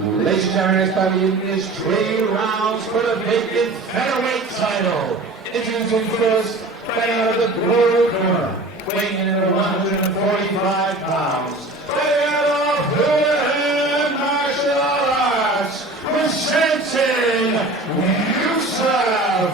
Ladies and gentlemen, this fight is 3 rounds for the vacant featherweight title. Introducing first, fighting out of the blue corner, weighing in at 145 pounds. Fighting out of Houlihan Martial Arts, presenting Youcef.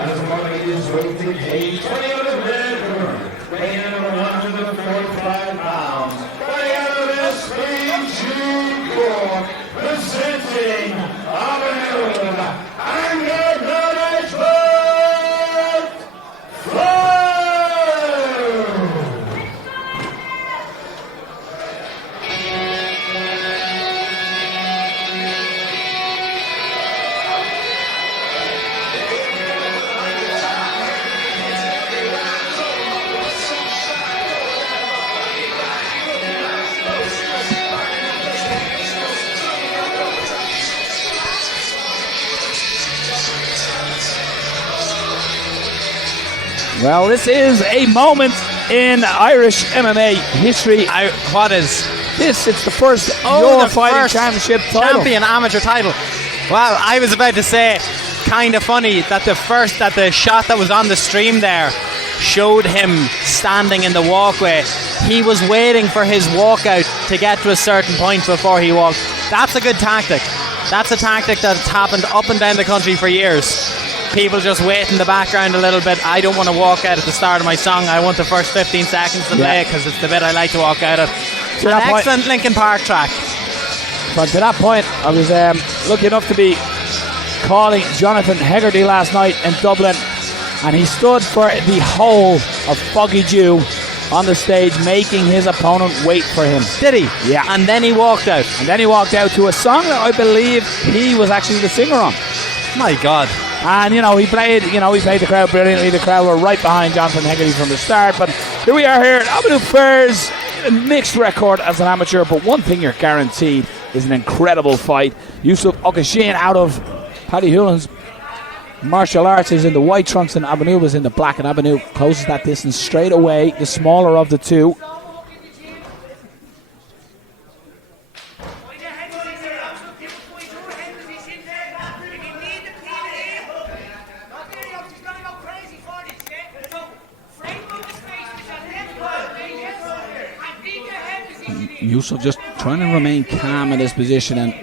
As the moment is waiting, age 20 on the red corner, weighing in at 145 pounds. Fighting out of SPG Corp, presenting Abanoub and your management. Well, this is a moment in Irish MMA history. What is this? It's the first Eurofighting Championship title. Champion amateur title. Well, I was about to say, kind of funny that the shot that was on the stream there showed him standing in the walkway. He was waiting for his walkout to get to a certain point before he walked. That's a good tactic. That's a tactic that's happened up and down the country for years. People just wait in the background a little bit. I don't want to walk out at the start of my song. I want the first 15 seconds to play because it's the bit I like to walk out at. An excellent Linkin Park track. But to that point, I was lucky enough to be calling Jonathan Hegarty last night in Dublin, and he stood for the whole of Foggy Dew on the stage, making his opponent wait for him. Did he? Yeah. And then he walked out. And then he walked out to a song that I believe he was actually the singer on. My God. And he played the crowd brilliantly. The crowd were right behind Jonathan Hegarty from the start. But here we are here at Abanoub Fair's mixed record as an amateur. But one thing you're guaranteed is an incredible fight. Youcef Oukacine out of Paddy Houlihan's Martial Arts is in the white trunks and Abanoub is in the black. And Abanoub closes that distance straight away, the smaller of the two. Youcef just trying to remain calm in this position and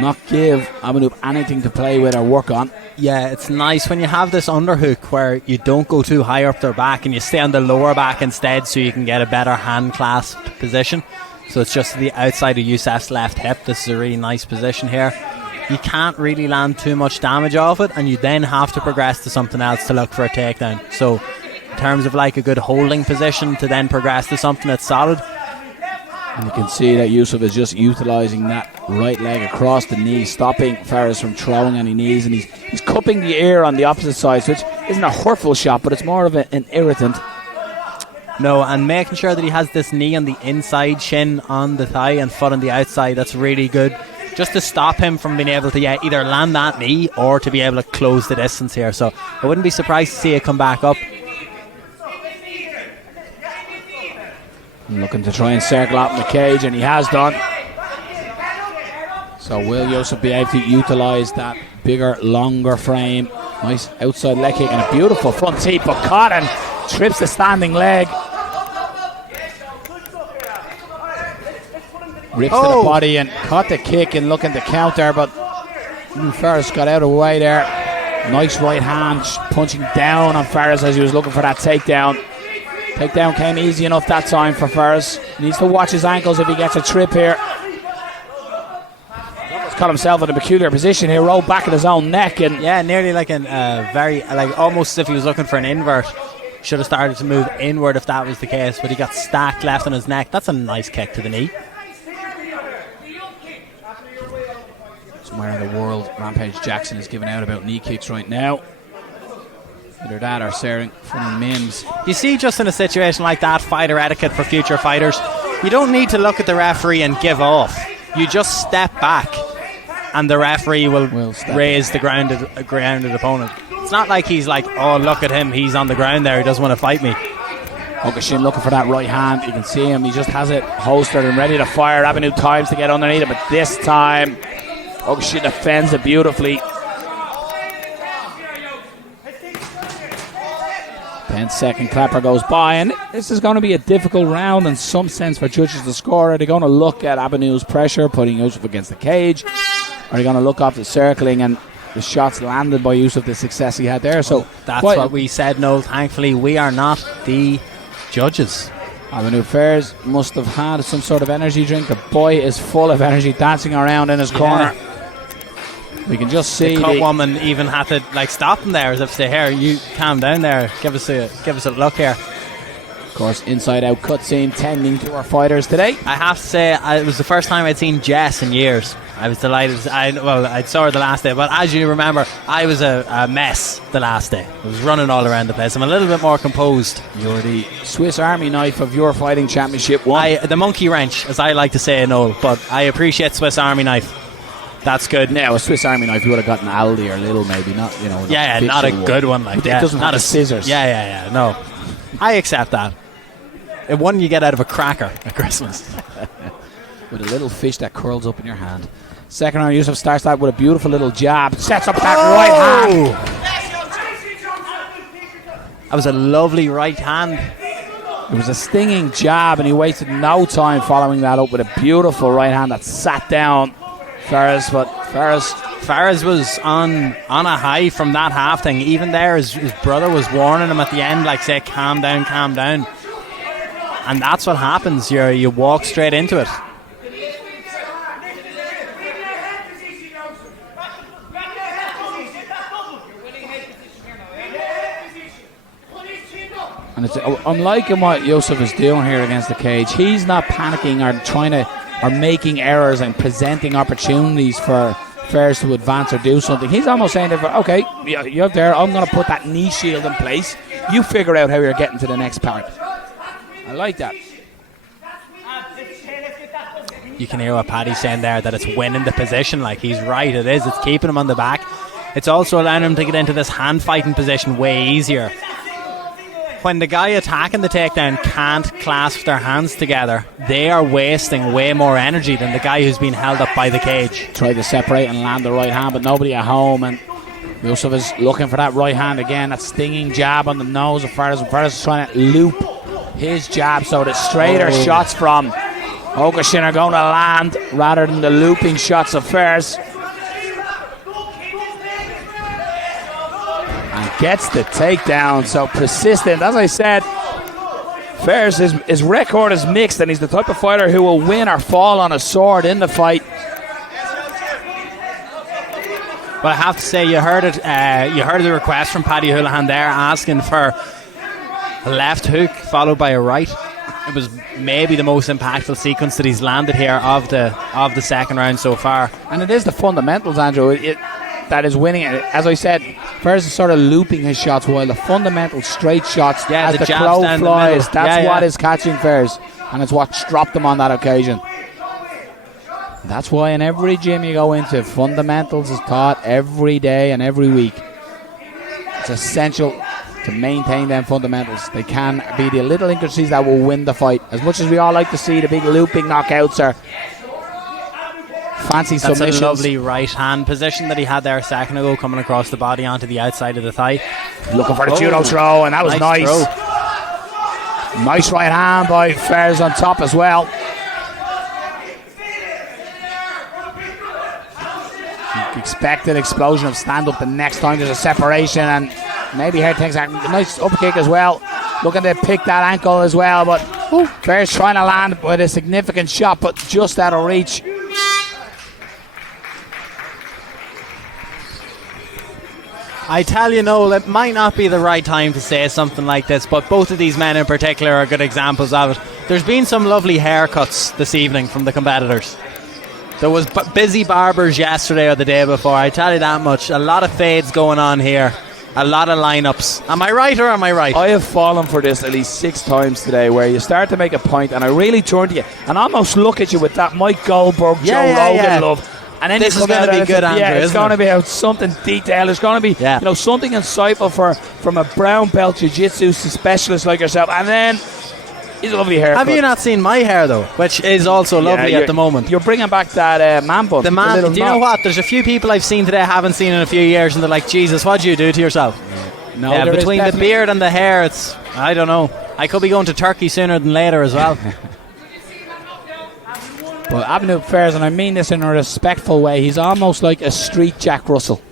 not give Abanoub anything to play with or work on. Yeah, it's nice when you have this underhook where you don't go too high up their back and you stay on the lower back instead so you can get a better hand clasped position. So it's just the outside of Youcef's left hip. This is a really nice position here. You can't really land too much damage off it, and you then have to progress to something else to look for a takedown. So in terms of like a good holding position to then progress to something that's solid, And you can see that Youcef is just utilising that right leg across the knee, stopping Ferris from throwing any knees, and he's cupping the ear on the opposite side, which isn't a hurtful shot, but it's more of an irritant. No, and making sure that he has this knee on the inside, shin on the thigh and foot on the outside, that's really good. Just to stop him from being able to either land that knee or to be able to close the distance here. So I wouldn't be surprised to see it come back up. Looking to try and circle out in the cage, and he has done. So will Youcef be able to utilise that bigger, longer frame? Nice outside leg kick and a beautiful front teep, but caught and trips the standing leg. Rips to the body and caught the kick and looking to counter, but Ferris got out of the way there. Nice right hand punching down on Ferris as he was looking for that takedown. Takedown came easy enough that time for Ferris. He needs to watch his ankles if he gets a trip here. He's almost caught himself in a peculiar position here, rolled back at his own neck. And yeah, nearly like almost as if he was looking for an invert. Should have started to move inward if that was the case, but he got stacked left on his neck. That's a nice kick to the knee. Somewhere in the world, Rampage Jackson is giving out about knee kicks right now. Either that or staring from Mims. You see, just in a situation like that, fighter etiquette for future fighters, you don't need to look at the referee and give off. You just step back and the referee will raise the grounded opponent. It's not like he's like, oh, look at him, he's on the ground there, he doesn't want to fight me. Oukacine looking for that right hand. You can see him, he just has it holstered and ready to fire. Abanoub times to get underneath it, but this time Oukacine defends it beautifully. 10-second clapper goes by, and this is going to be a difficult round in some sense for judges to score. Are they going to look at Abanoub's pressure, putting Youcef against the cage? Are they going to look up the circling and the shots landed by Youcef, the success he had there? So that's what we said, Noel. Thankfully, we are not the judges. Abanoub Fairs must have had some sort of energy drink. The boy is full of energy, dancing around in his corner. We can just see the cut woman even had to stop him there as if to say, here, you calm down there, give us a look here. Of course, inside out cutscene tending to our fighters today. I have to say, it was the first time I'd seen Jess in years. I was delighted. I saw her the last day, but as you remember, I was a mess the last day. I was running all around the place. I'm a little bit more composed. You're the Swiss Army knife of your fighting championship one. The monkey wrench, as I like to say, Noel, but I appreciate Swiss Army knife. That's good. Now, a Swiss Army knife, you would have gotten Aldi or Lidl, maybe, not, not a good one like that. It doesn't not have scissors. Yeah, no. I accept that. One you get out of a cracker at Christmas. With a little fish that curls up in your hand. Second round, Youcef starts that with a beautiful little jab. Sets up that right hand. That was a lovely right hand. It was a stinging jab, and he wasted no time following that up with a beautiful right hand that sat down Ferris, but Ferris was on a high from that half thing. Even there, his brother was warning him at the end, say, calm down. And that's what happens. You walk straight into it. And I'm liking what Youcef is doing here against the cage. He's not panicking or making errors and presenting opportunities for Ferris to advance or do something. He's almost saying, okay, you're there, I'm going to put that knee shield in place. You figure out how you're getting to the next part. I like that. You can hear what Paddy's saying there, that it's winning the position. He's right, it is. It's keeping him on the back. It's also allowing him to get into this hand-fighting position way easier. When the guy attacking the takedown can't clasp their hands together, they are wasting way more energy than the guy who's been held up by the cage. Tried to separate and land the right hand, but nobody at home, and Youcef is looking for that right hand again, that stinging jab on the nose of Ferris, and Ferris is trying to loop his jab so that straighter shots from Oukacine are going to land rather than the looping shots of Ferris. Gets the takedown, so persistent. As I said, Ferris, his record is mixed, and he's the type of fighter who will win or fall on a sword in the fight. But I have to say, you heard it. You heard the request from Paddy Houlihan there, asking for a left hook followed by a right. it was maybe the most impactful sequence that he's landed here of the second round so far. And it is the fundamentals, Andrew, that is winning it. As I said, Fairs is sort of looping his shots, while the fundamental straight shots, as the crow flies, that's what is catching Fairs, and it's what's dropped him on that occasion. That's why in every gym you go into, fundamentals is taught every day and every week. It's essential to maintain them fundamentals. They can be the little intricacies that will win the fight. As much as we all like to see the big looping knockouts or fancy submissions. That's a lovely right hand position that he had there a second ago, coming across the body onto the outside of the thigh. Looking for the judo throw, and that was nice. Nice right hand by Fairs on top as well. Expected explosion of stand up the next time there's a separation, and maybe here takes a nice up kick as well. Looking to pick that ankle as well, but Fairs trying to land with a significant shot, but just out of reach. I tell you, Noel, it might not be the right time to say something like this, but both of these men in particular are good examples of it. There's been some lovely haircuts this evening from the competitors. There was busy barbers yesterday or the day before, I tell you that much. A lot of fades going on here. A lot of lineups. Am I right or am I right? I have fallen for this at least 6 times today, where you start to make a point and I really turn to you and almost look at you with that Mike Goldberg, Joe Rogan love. And then this is going to be good, Andrew. It's going to be something detailed. It's going to be something insightful from a brown belt jiu-jitsu specialist like yourself. And then he's a lovely haircut. Have you not seen my hair though, which is also lovely at the moment? You're bringing back that man bun. The man. Do you know what? There's a few people I've seen today I haven't seen in a few years, and they're like, "Jesus, what do you do to yourself?" No, between the beard and the hair, it's, I don't know. I could be going to Turkey sooner than later as well. But Abanoub Fairs, and I mean this in a respectful way, he's almost like a street Jack Russell.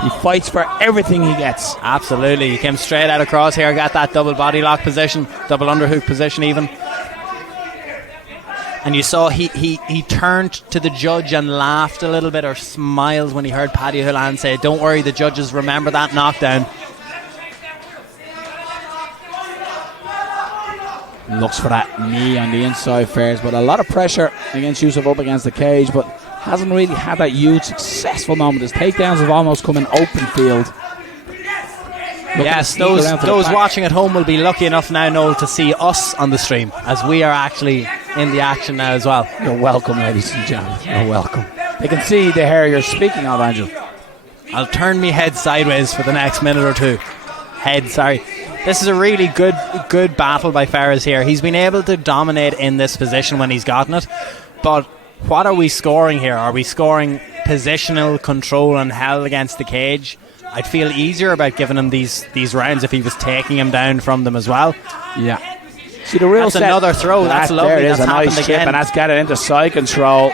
He fights for everything he gets. Absolutely. He came straight out across here, got that double body lock position, double underhook position even. And you saw he turned to the judge and laughed a little bit, or smiled when he heard Paddy Hullan say, "Don't worry, the judges remember that knockdown." Looks for that knee on the inside, Fairs, but a lot of pressure against Youcef up against the cage, but hasn't really had that huge successful moment. His takedowns have almost come in open field. Yes, those watching at home will be lucky enough now, Noel, to see us on the stream, as we are actually in the action now as well. You're welcome, ladies and gentlemen. You're welcome. They can see the hair you're speaking of, Andrew. I'll turn me head sideways for the next minute or two. This is a really good battle by Fairs here. He's been able to dominate in this position when he's gotten it, but what are we scoring here? Are we scoring positional control and held against the cage? I'd feel easier about giving him these rounds if he was taking him down from them as well. Yeah. See the real that's another throw. That's lovely. There it is, that's a nice chip, again. and that's got it into side control.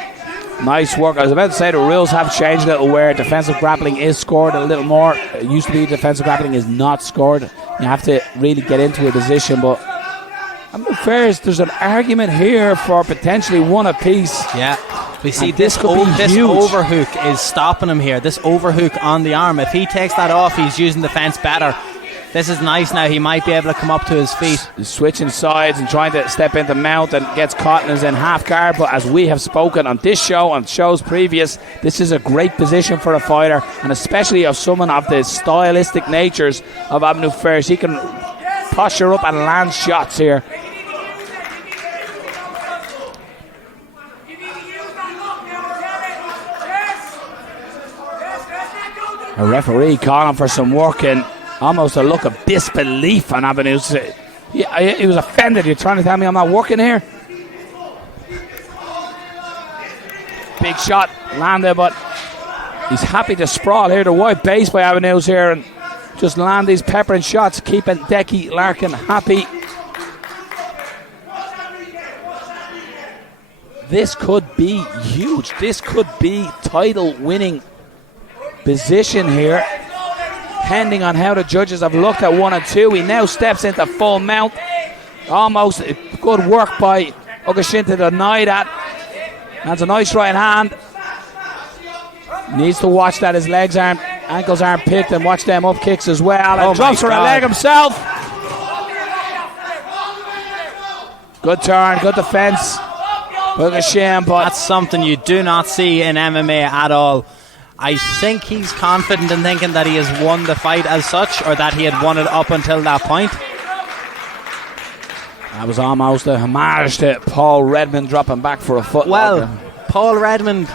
Nice work. I was about to say the rules have changed a little, where defensive grappling is scored a little more. It used to be defensive grappling is not scored. You have to really get into a position, but Fairs, there's an argument here for potentially one apiece. Yeah. We see this overhook is stopping him here. This overhook on the arm. If he takes that off, he's using the fence better. This is nice now. He might be able to come up to his feet. He's switching sides and trying to step into mount, and gets caught and is in half guard. But as we have spoken on this show, on shows previous, this is a great position for a fighter, and especially of someone of the stylistic natures of Abanoub Fairs. He can posture up and land shots here. A referee calling for some work, and almost a look of disbelief on Abanoub. He was offended. You're trying to tell me I'm not working here? Big shot landed, but he's happy to sprawl here. The wide base by Abanoub here, and just land these peppering shots, keeping Decky Larkin happy. This could be huge. This could be title winning position here, depending on how the judges have looked at 1 and 2. He now steps into full mount. Almost good work by Oukacine to deny that. That's a nice right hand. Needs to watch that his ankles aren't picked, and watch them up kicks as well. And drops for a leg himself. Good turn, good defense. Oukacine, but That's something you do not see in MMA at all. I think he's confident in thinking that he has won the fight as such, or that he had won it up until that point. that was almost a homage to Paul Redmond dropping back for a foot. Well, Paul Redmond,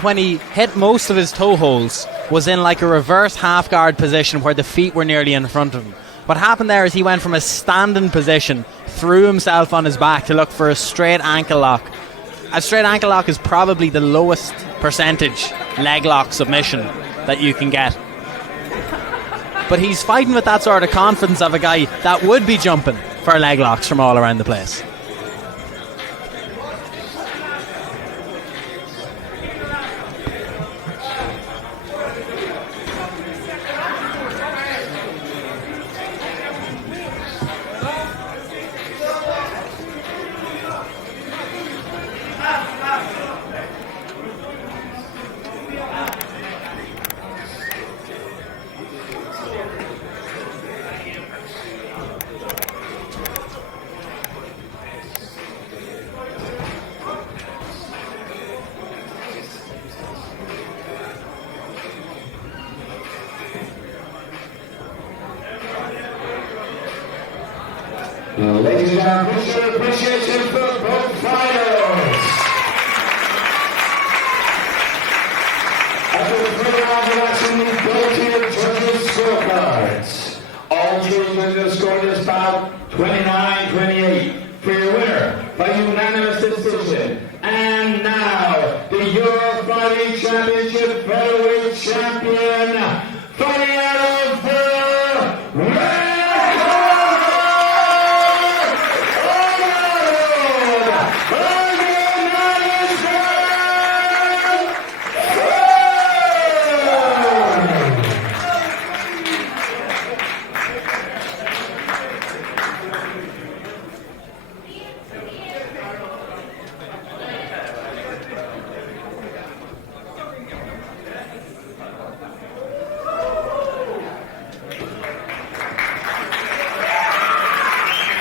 when he hit most of his toe holes, was in like a reverse half guard position where the feet were nearly in front of him. What happened there is he went from a standing position, threw himself on his back to look for a straight ankle lock. A straight ankle lock is probably the lowest percentage leg lock submission that you can get. But he's fighting with that sort of confidence of a guy that would be jumping for leg locks from all around the place. Ladies and gentlemen, please show appreciation for both fighters. After the further round of action,